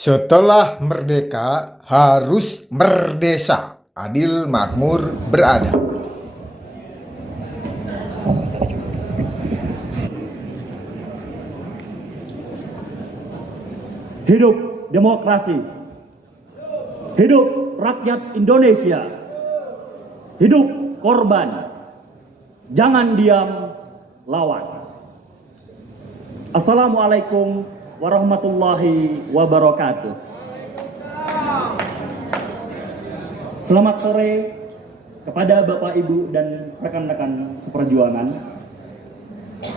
Setelah merdeka harus merdesa, adil, makmur, beradab. Hidup demokrasi. Hidup rakyat Indonesia. Hidup korban. Jangan diam, lawan. Assalamualaikum warahmatullahi wabarakatuh. Selamat sore kepada Bapak, Ibu, dan rekan-rekan seperjuangan.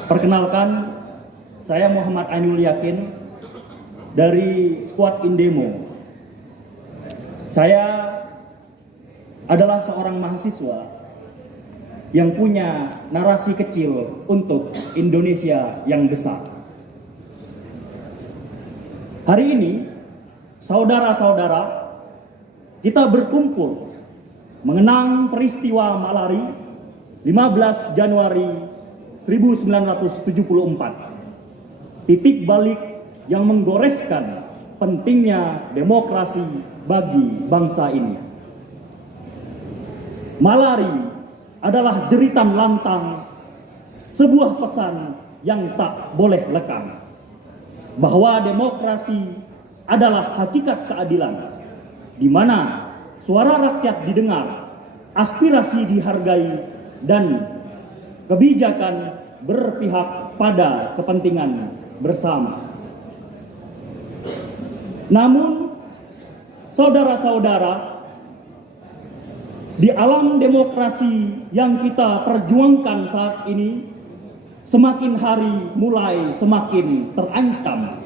Perkenalkan, saya Muhammad Ainul Yakin dari Squad Indemo. Saya adalah seorang mahasiswa yang punya narasi kecil untuk Indonesia yang besar. Hari ini, saudara-saudara, kita berkumpul mengenang peristiwa Malari 15 Januari 1974. Titik balik yang menggoreskan pentingnya demokrasi bagi bangsa ini. Malari adalah jeritan lantang, sebuah pesan yang tak boleh lekang, bahwa demokrasi adalah hakikat keadilan, di mana suara rakyat didengar, aspirasi dihargai, dan kebijakan berpihak pada kepentingan bersama. Namun, saudara-saudara, di alam demokrasi yang kita perjuangkan saat ini, semakin hari mulai semakin terancam.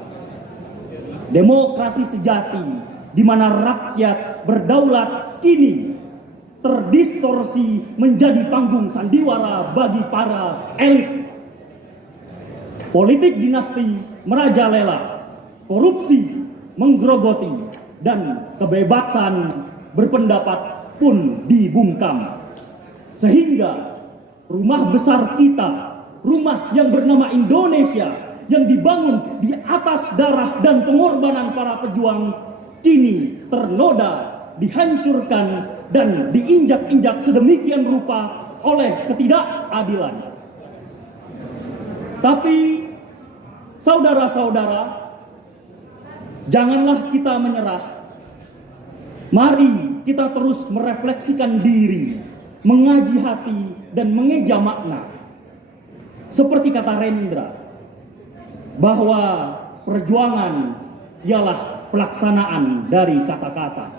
Demokrasi sejati di mana rakyat berdaulat kini terdistorsi menjadi panggung sandiwara bagi para elit. Politik dinasti merajalela, korupsi menggerogoti, dan kebebasan berpendapat pun dibungkam. Sehingga rumah besar kita, rumah yang bernama Indonesia, yang dibangun di atas darah dan pengorbanan para pejuang, kini ternoda, dihancurkan, dan diinjak-injak sedemikian rupa oleh ketidakadilan. Tapi, saudara-saudara, janganlah kita menyerah. Mari kita terus merefleksikan diri, mengaji hati, dan mengeja makna. Seperti kata Rendra, bahwa perjuangan ialah pelaksanaan dari kata-kata.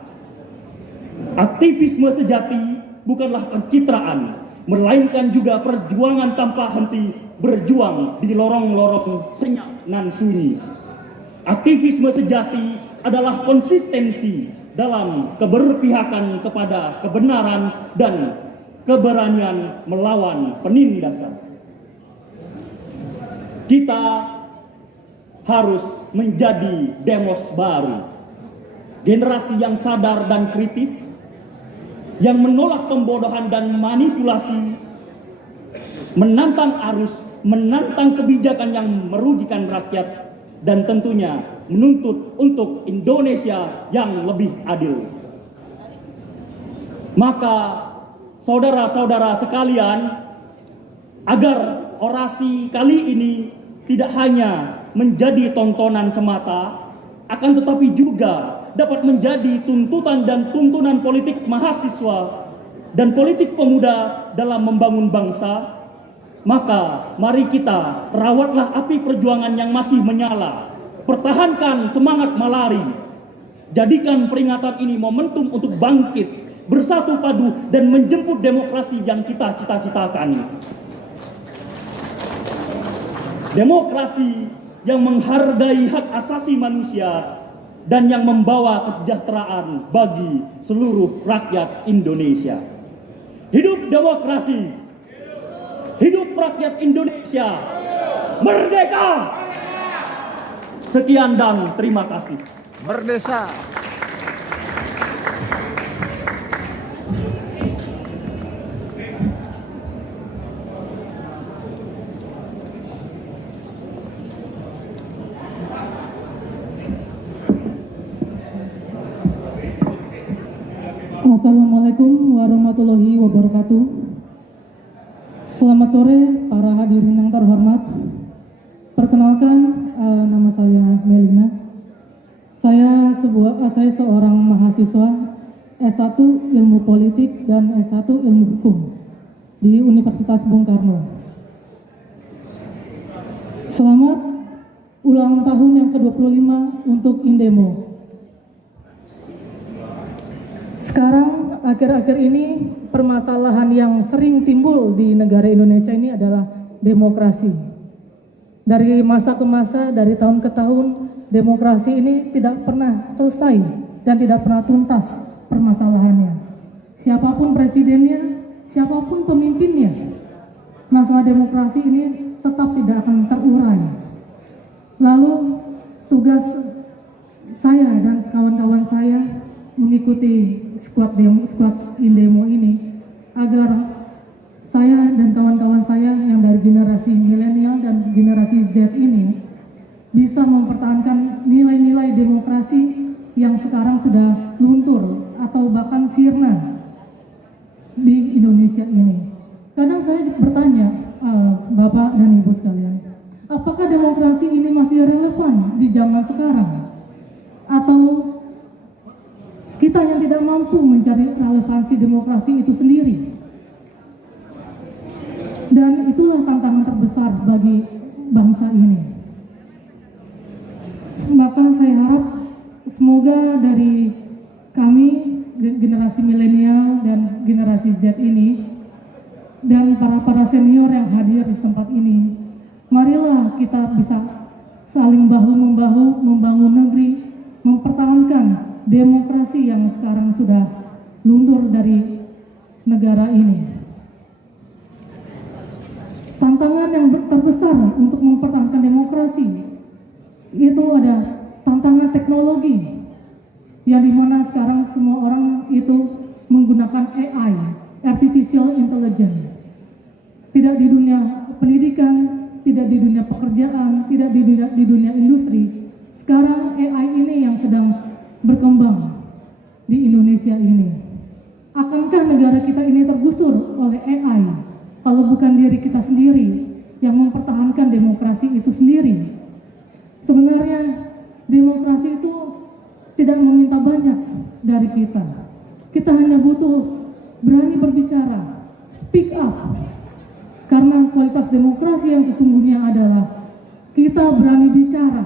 Aktivisme sejati bukanlah pencitraan, melainkan juga perjuangan tanpa henti, berjuang di lorong-lorong senyap nan sunyi. Aktivisme sejati adalah konsistensi dalam keberpihakan kepada kebenaran dan keberanian melawan penindasan. Kita harus menjadi demos baru, generasi yang sadar dan kritis, yang menolak pembodohan dan manipulasi, menantang arus, menantang kebijakan yang merugikan rakyat, dan tentunya menuntut untuk Indonesia yang lebih adil. Maka saudara-saudara sekalian, agar orasi kali ini tidak hanya menjadi tontonan semata, akan tetapi juga dapat menjadi tuntutan dan tuntunan politik mahasiswa dan politik pemuda dalam membangun bangsa, maka mari kita rawatlah api perjuangan yang masih menyala. Pertahankan semangat Malari. Jadikan peringatan ini momentum untuk bangkit, bersatu padu, dan menjemput demokrasi yang kita cita-citakan. Demokrasi yang menghargai hak asasi manusia dan yang membawa kesejahteraan bagi seluruh rakyat Indonesia. Hidup demokrasi! Hidup rakyat Indonesia! Merdeka! Sekian dan terima kasih. Merdesa! Assalamualaikum warahmatullahi wabarakatuh. Selamat sore para hadirin yang terhormat. Perkenalkan, nama saya Melina. Saya seorang mahasiswa S1 Ilmu Politik dan S1 Ilmu Hukum di Universitas Bung Karno. Selamat ulang tahun yang ke-25 untuk Indemo. Sekarang akhir-akhir ini permasalahan yang sering timbul di negara Indonesia ini adalah demokrasi. Dari masa ke masa, dari tahun ke tahun, demokrasi ini tidak pernah selesai dan tidak pernah tuntas permasalahannya. Siapapun presidennya, siapapun pemimpinnya, masalah demokrasi ini tetap tidak akan terurai. Lalu tugas saya dan kawan-kawan saya mengikuti squad Indemo ini agar saya dan kawan-kawan saya yang dari generasi milenial dan generasi Z ini bisa mempertahankan nilai-nilai demokrasi yang sekarang sudah luntur atau bahkan sirna di Indonesia ini. Kadang saya bertanya, Bapak dan Ibu sekalian, apakah demokrasi ini masih relevan di zaman sekarang? Atau kita yang tidak mampu mencari relevansi demokrasi itu sendiri? Dan itulah tantangan terbesar bagi bangsa ini. Maka saya harap semoga dari kami generasi milenial dan generasi Z ini dan para senior yang hadir di tempat ini, marilah kita bisa saling bahu-membahu membangun negeri, mempertahankan demokrasi yang sekarang sudah luntur dari negara ini. Tantangan yang terbesar untuk mempertahankan demokrasi itu ada tantangan teknologi, yang dimana sekarang semua orang itu menggunakan AI, Artificial Intelligence. Tidak di dunia pendidikan, tidak di dunia pekerjaan, tidak di dunia industri. Sekarang AI ini yang sedang berkembang di Indonesia ini. Akankah negara kita ini tergusur oleh AI kalau bukan diri kita sendiri yang mempertahankan demokrasi itu sendiri? Sebenarnya demokrasi itu tidak meminta banyak dari kita. Kita hanya butuh berani berbicara, speak up. Karena kualitas demokrasi yang sesungguhnya adalah kita berani bicara,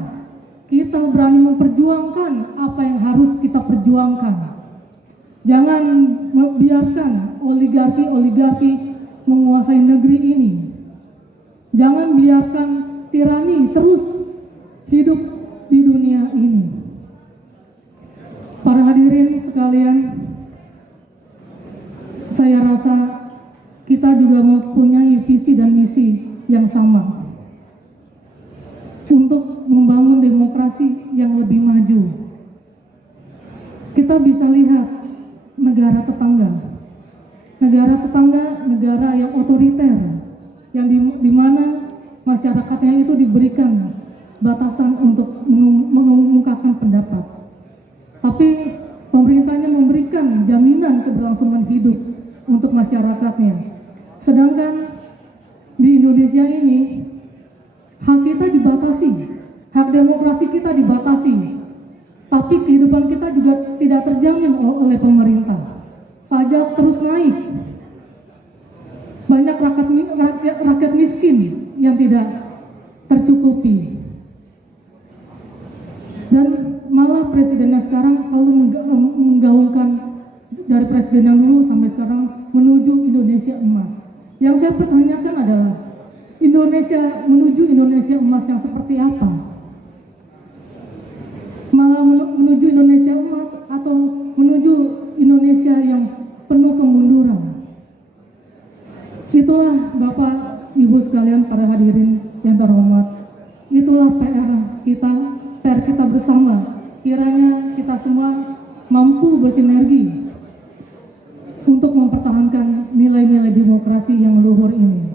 kita berani memperjuangkan apa yang harus kita perjuangkan. Jangan membiarkan oligarki menguasai negeri ini. Jangan biarkan tirani terus hidup di dunia ini. Para hadirin sekalian, saya rasa kita juga mempunyai visi dan misi yang sama untuk membangun demokrasi yang lebih maju. Kita bisa lihat negara tetangga, negara yang otoriter, yang di mana masyarakatnya itu diberikan batasan untuk mengungkapkan pendapat. Tapi pemerintahnya memberikan jaminan keberlangsungan hidup untuk masyarakatnya. Sedangkan di Indonesia ini hak kita dibatasi, hak demokrasi kita dibatasi, tapi kehidupan kita juga tidak terjamin oleh pemerintah. Pajak terus naik, banyak rakyat miskin yang tidak tercukupi, dan malah presidennya sekarang selalu menggaungkan dari presiden yang dulu sampai sekarang menuju Indonesia emas. Yang saya pertanyakan adalah menuju Indonesia emas yang seperti apa? Malah menuju Indonesia emas atau menuju Indonesia yang penuh kemunduran? Itulah Bapak Ibu sekalian, para hadirin yang terhormat, itulah PR kita bersama. Kiranya kita semua mampu bersinergi untuk mempertahankan nilai-nilai demokrasi yang luhur ini.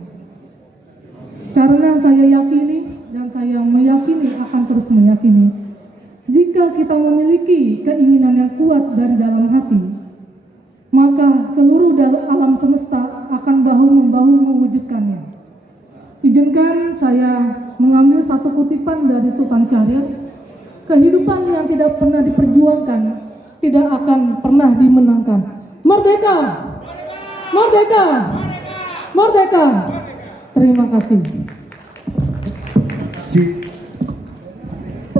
Karena saya yakini dan saya meyakini, akan terus meyakini, jika kita memiliki keinginan yang kuat dari dalam hati, maka seluruh alam semesta akan bahu-membahu mewujudkannya. Izinkan saya mengambil satu kutipan dari Sultan Syahrir. Kehidupan yang tidak pernah diperjuangkan tidak akan pernah dimenangkan. Merdeka! Merdeka! Merdeka! Terima kasih.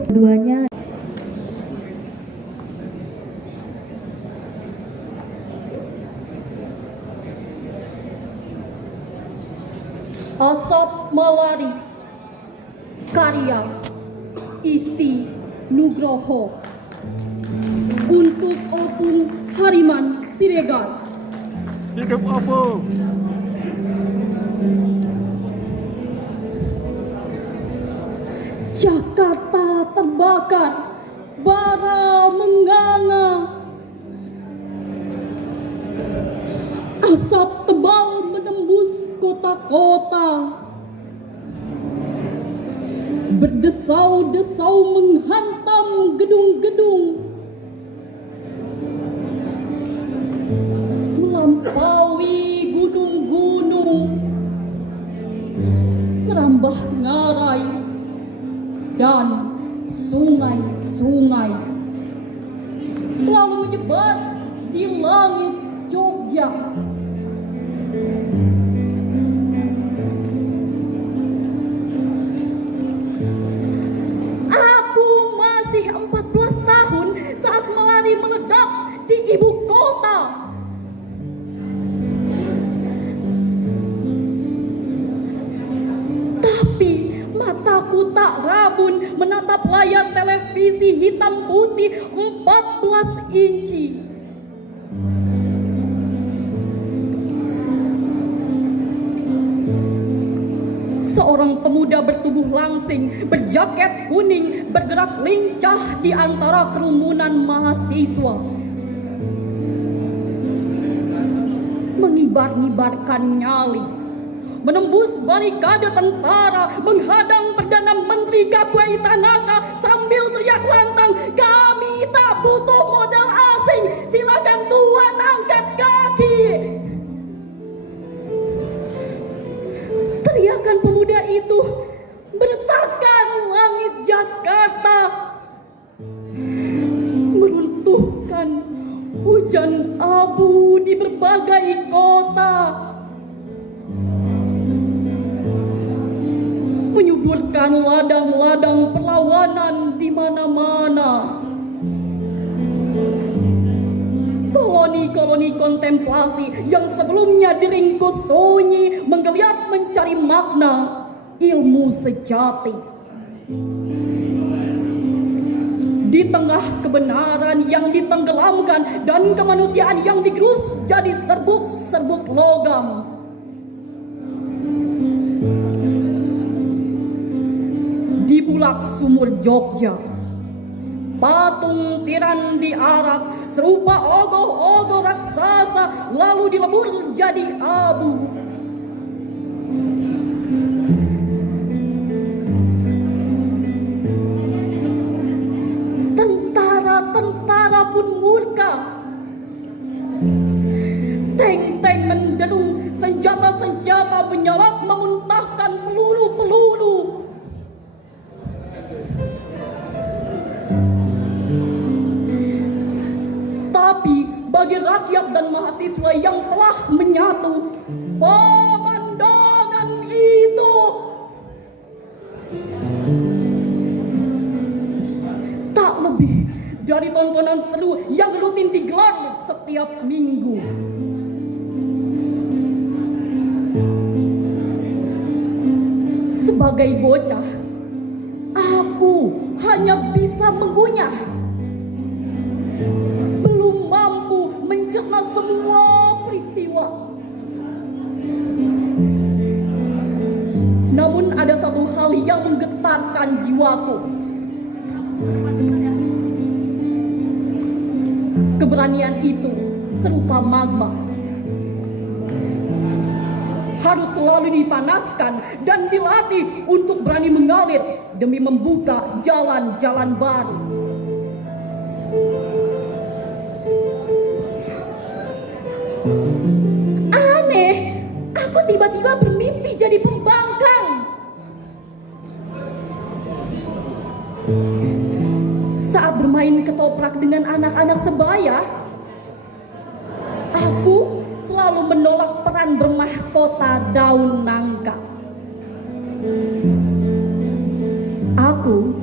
Keduanya Asap Malari, karya Isti Nugroho, untuk Opung Hariman Siregar. Hidup Opung. Jakarta terbakar, bara menganga, asap tebal menembus kota-kota, berdesau-desau menghantam gedung-gedung, melampaui gunung-gunung, merambah ngarai dan sungai-sungai, lalu menyebar di langit Jogja. Aku masih 14 tahun saat Malari meledak di ibu kota. Tapi mataku tak rabun menatap layar televisi hitam putih 14 inci. Seorang pemuda bertubuh langsing, berjaket kuning, bergerak lincah di antara kerumunan mahasiswa. Mengibar-ngibarkan nyali, menembus barikade tentara, menghadang Perdana Menteri Gakuei Tanaka sambil teriak lantang, "Kami tak butuh modal asing, silakan Tuan angkat kaki." Teriakan pemuda itu meretakan langit Jakarta, meruntuhkan hujan abu di berbagai kota, menyuburkan ladang-ladang perlawanan di mana-mana. Koloni-koloni kontemplasi yang sebelumnya diringkus sunyi menggeliat mencari makna ilmu sejati. Di tengah kebenaran yang ditenggelamkan dan kemanusiaan yang digerus jadi serbuk-serbuk logam, di Bulak Sumur Jogja, patung tiran diarak serupa ogoh-ogoh raksasa lalu dilebur jadi abu. Tentara-tentara pun murka. Tank-tank menderu, senjata-senjata menyalak memuntahkan peluru-peluru. Tapi bagi rakyat dan mahasiswa yang telah menyatu, pemandangan itu tak lebih dari tontonan seru yang rutin digelar setiap minggu. Sebagai bocah, aku hanya bisa mengunyah, belum mampu mencerna semua peristiwa. Namun ada satu hal yang menggetarkan jiwaku. Keberanian itu serupa magma, harus selalu dipanaskan dan dilatih untuk berani mengalir demi membuka jalan-jalan baru. main ketoprak dengan anak-anak sebaya. Aku selalu menolak peran bermahkota daun nangka. Aku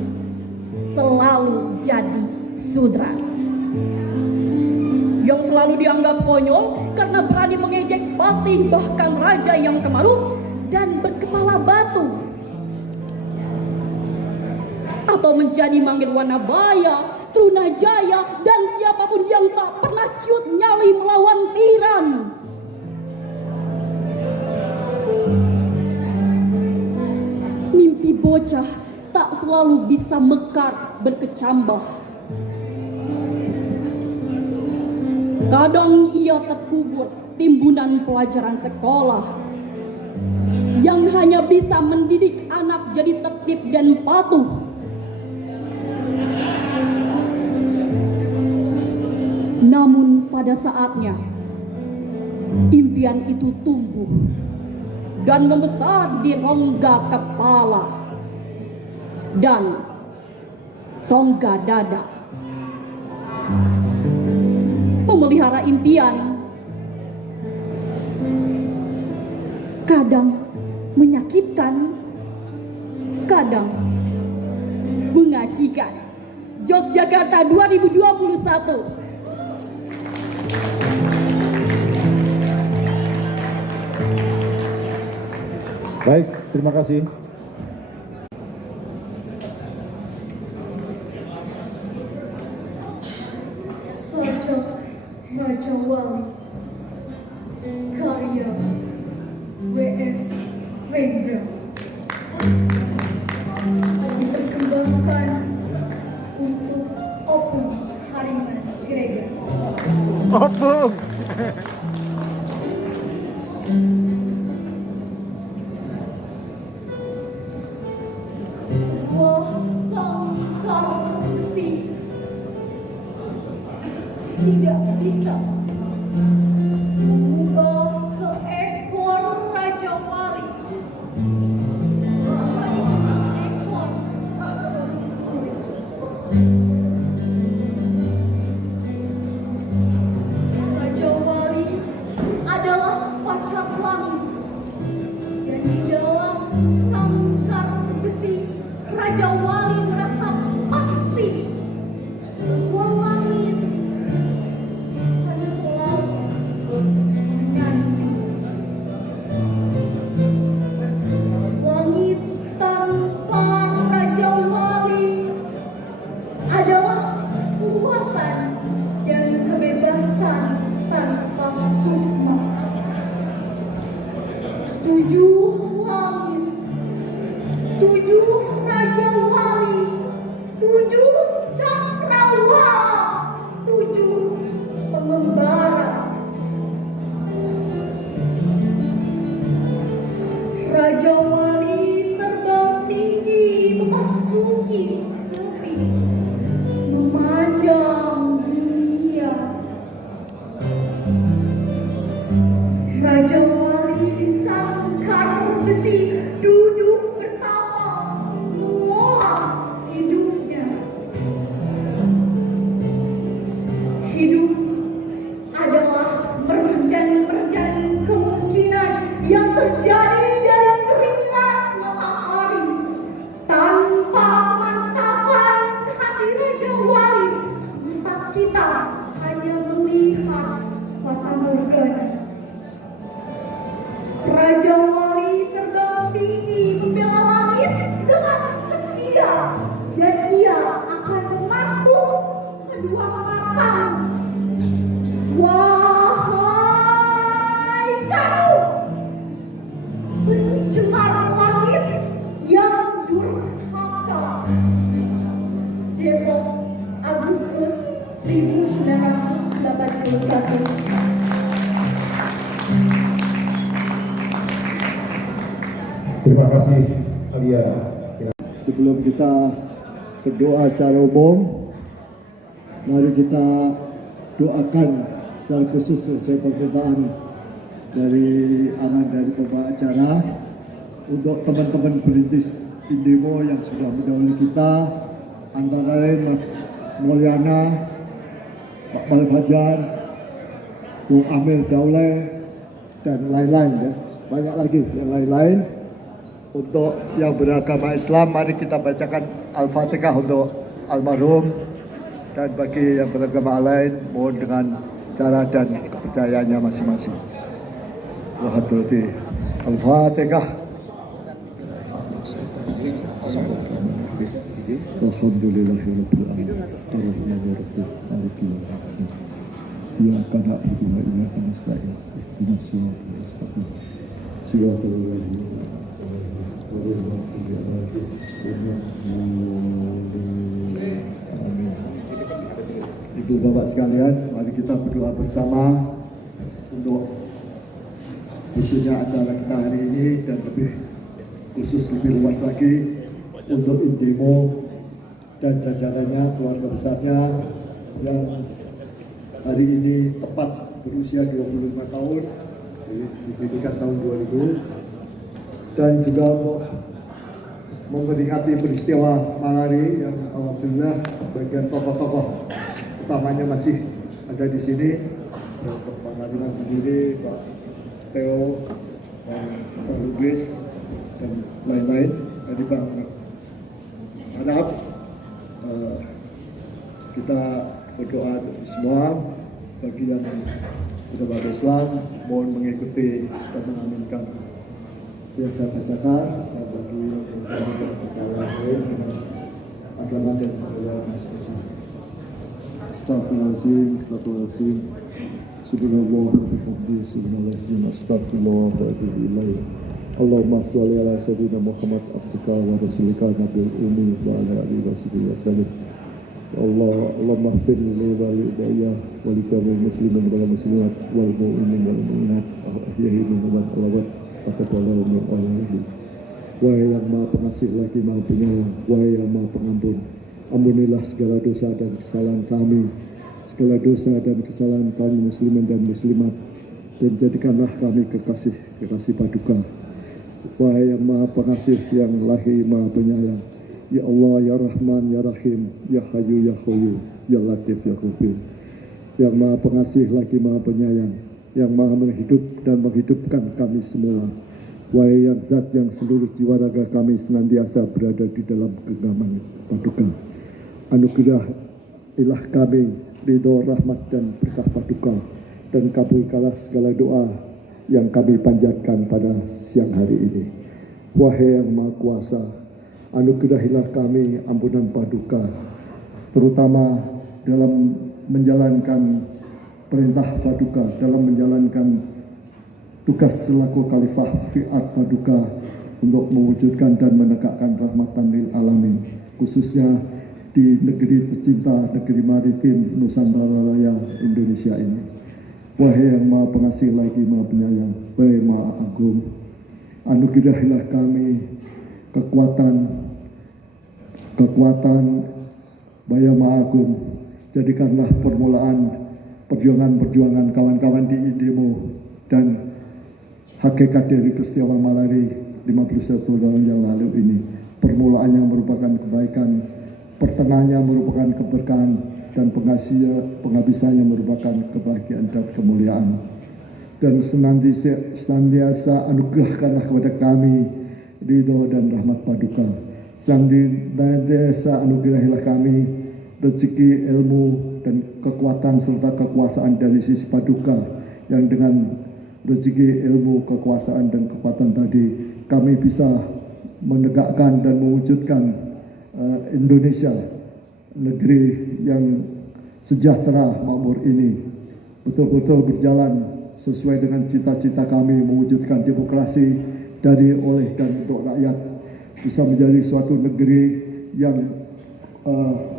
selalu jadi sudra yang selalu dianggap konyol karena berani mengejek patih bahkan raja yang kemaruk dan berkepala batu, atau menjadi manggil Wanabaya, Trunajaya, dan siapapun yang tak pernah ciut nyali melawan tiran. Mimpi bocah tak selalu bisa mekar berkecambah. Kadang ia terkubur timbunan pelajaran sekolah yang hanya bisa mendidik anak jadi tertib dan patuh. Namun pada saatnya impian itu tumbuh dan membesar di rongga kepala dan rongga dada. Memelihara impian kadang menyakitkan, kadang mengasihkan. Yogyakarta 2021. Baik, terima kasih. Sosok Raja Wali karya W.S. Rendra dipersembahkan untuk Opung Hariman Siregar. Opung. Sebuah sangkar besi tidak bisa mengubah seekor Raja Wali menjadi seekor Raja Wali adalah pacar langit, dan di dalam sangkar besi Raja Wali merasa pasti bahwa langit akan selalu menanti. Langit tanpa Raja Wali adalah keluasan dan kebebasan tanpa sukma. 7 langit, 7 Raja Wali, 7 cakrawala, 7 pengembara. Raja Wali terbang tinggi memasuki sepi, memandang dunia. Raja Wali di sangkar besi duduk bertapa mengolah hidupnya. Hidup adalah merjan-merjan kemungkinan yang terjadi dari keringat matahari. Tanpa mantapan hati Raja Wali, entah kita hanya melihat fata morgana. Raja Wali terbang tinggi membela langit dengan setia, dan ia akan mematuh kedua mata. Wahai kau, pencemar langit yang durhaka. Depok, Agustus 1981. Terima kasih, Alia. Sebelum kita berdoa secara umum, mari kita doakan secara khusus sesuai permintaan dari arahan dari pembawa acara untuk teman-teman perintis Indimo yang sudah mendahului kita, antara lain Mas Mulyana, Pak Bal Fajar, Bung Amir Dauleh, dan lain-lain ya. Banyak lagi yang lain-lain. Untuk yang beragama Islam, mari kita bacakan Al-Fatihah untuk almarhum. Dan bagi yang beragama lain, mohon dengan cara dan kepercayaannya masing-masing. Al-Fatihah. Alhamdulillahirabbil alamin. Arrahmanirrahim. Maliki yaumiddin. Iyyaka na'budu wa iyyaka nasta'in. Ihdinas siratal mustaqim. Siratal ladzina Ibu bapak sekalian, mari kita berdoa bersama untuk khususnya acara kita hari ini dan lebih khusus lebih luas lagi untuk Indemo dan jajarannya, keluarga besarnya yang hari ini tepat berusia 25 tahun, didirikan tahun 2000. Dan juga untuk memperingati peristiwa Malari yang alhamdulillah bagian tokoh-tokoh utamanya masih ada di sini. Untuk Pak Nadiman sendiri, Pak Theo, dan Pak Lubis, dan lain-lain. Jadi Pak harap kita berdoa semua bagi yang beragama Islam, mohon mengikuti dan mengaminkan yang saya bacakan, bagi yang agama dan budaya masing-masing. Astagfirullahaladzim, astagfirullahaladzim. Subhanallah wa bihamdihi, subhanallahadzim, astagfirullah wa atubu ilaih. Allahumma sholli ala sayyidina Muhammad abdika wa rasulika nabiyil ummi wa ala alihi wa sallam. Ya Allah, Allahumma ighfir li wa li wa li jami'il muslimin wal muslimat wal mu'minin wal mu'minat ahya'i minhum wal amwat. Wahai yang maha pengasih lagi maha penyayang, wahai yang maha pengampun, ampunilah segala dosa dan kesalahan kami, segala dosa dan kesalahan kaum muslimin dan muslimat, dan jadikanlah kami kekasih paduka. Wahai yang maha pengasih, yang lahi maha penyayang, ya Allah, ya Rahman, ya Rahim, ya Hayyu, ya Qayyum, ya Latif, ya Khabir, yang maha pengasih lagi maha penyayang, yang maha menghidup dan menghidupkan kami semua. Wahai yang zat yang seluruh jiwa raga kami senantiasa berada di dalam genggaman paduka. Anugerah ilah kami ridho, rahmat dan berkah paduka, dan kabulkanlah segala doa yang kami panjatkan pada siang hari ini. Wahai yang maha kuasa, anugerahilah kami ampunan paduka, terutama dalam menjalankan perintah paduka, dalam menjalankan tugas selaku khalifah fiat paduka untuk mewujudkan dan menegakkan rahmatan lil alamin, khususnya di negeri tercinta, negeri maritim Nusantara Raya Indonesia ini. Wahai yang maha pengasih lagi maha penyayang, wahai maha agung, anugerahilah kami kekuatan Baya Maha Agung. Jadikanlah permulaan perjuangan kawan-kawan di Indemo dan hakikat dari peristiwa Malari 51 tahun yang lalu ini. Permulaannya merupakan kebaikan, pertengahannya merupakan keberkahan, dan penghabisannya merupakan kebahagiaan dan kemuliaan. Dan senantiasa anugerahkanlah kepada kami ridho dan rahmat paduka. Senantiasa anugerahilah kami rezeki, ilmu, dan kekuatan serta kekuasaan dari sisi paduka, yang dengan rezeki, ilmu, kekuasaan, dan kekuatan tadi kami bisa menegakkan dan mewujudkan Indonesia, negeri yang sejahtera makmur ini, betul-betul berjalan sesuai dengan cita-cita kami mewujudkan demokrasi dari, oleh, dan untuk rakyat, bisa menjadi suatu negeri yang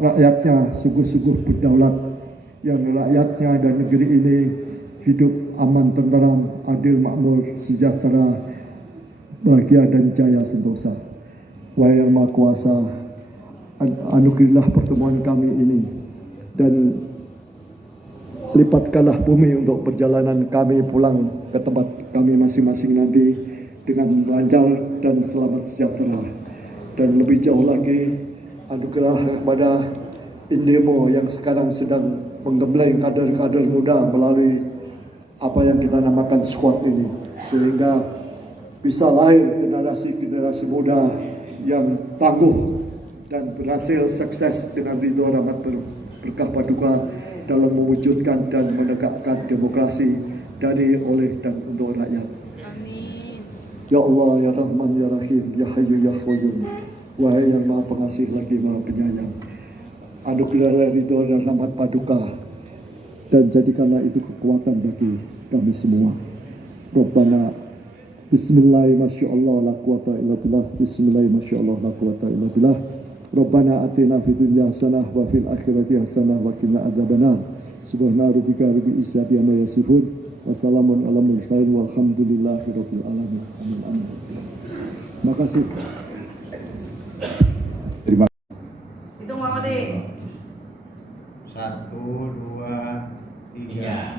rakyatnya sungguh-sungguh berdaulat, yang rakyatnya dan negeri ini hidup aman, tenteram, adil, makmur, sejahtera, bahagia, dan jaya sentosa. Wahai yang Maha Kuasa, anugerahilah pertemuan kami ini, dan lipatkanlah bumi untuk perjalanan kami pulang ke tempat kami masing-masing nanti dengan lancar dan selamat sejahtera. Dan lebih jauh lagi, anugerah kepada Indemo yang sekarang sedang menggembleng kader-kader muda melalui apa yang kita namakan squad ini, sehingga bisa lahir generasi-generasi muda yang tangguh dan berhasil sukses dengan ridho rahmat berkah paduka dalam mewujudkan dan menegakkan demokrasi dari, oleh, dan untuk rakyat. Amin. Ya Allah, Ya Rahman, Ya Rahim, Ya Hayyu, Ya Qayyum. Wahai yang Maha Pengasih lagi Maha Penyayang, anugerahlah ridho dan rahmat paduka, dan jadikanlah itu kekuatan bagi kami semua. Rabbana Bismillahirrahmanirrahim, la quwata illa billah. Bismillahirrahmanirrahim, la quwata illa billah. Rabbana atina fid dunya hasanah wa fil akhirati hasanah wa qina adzabannar. Subhana rabbika rabbil izzati amma yasifun. Wassalamun ala mursalin walhamdulillahi rabbil alamin. Amin. Amin. Terima kasih. Terima Itu mau deh. 1, 2, 3.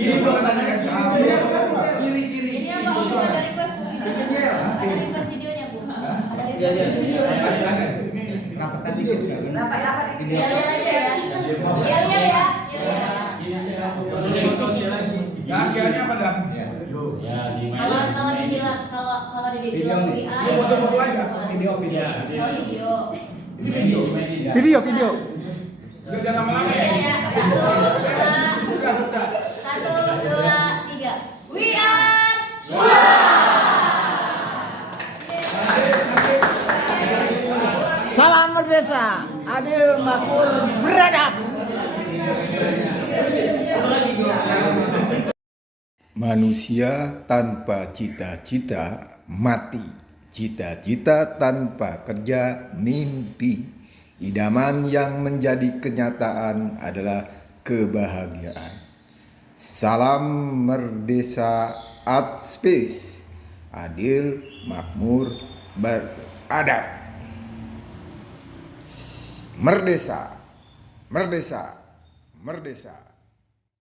Ini apa? Ada request Bu? Ada request videonya Bu? Ada request video. Rapatan dikit kan? Rapat dikit. Lihat aja ya. Lihat ya. Akhirnya apa dah? Kalau dibilang kalau dibilang WA. Foto-foto aja. Video. Oh, video. Video. Udah jangan lama-lama ya. Iya ya. 1, 2, 3. We are Salam Merdesa, adil, makmur, beradab. Manusia tanpa cita-cita mati. Cita-cita tanpa kerja mimpi. Idaman yang menjadi kenyataan adalah kebahagiaan. Salam Merdesa Art Space. Adil, makmur, beradab. Merdesa, merdesa, merdesa.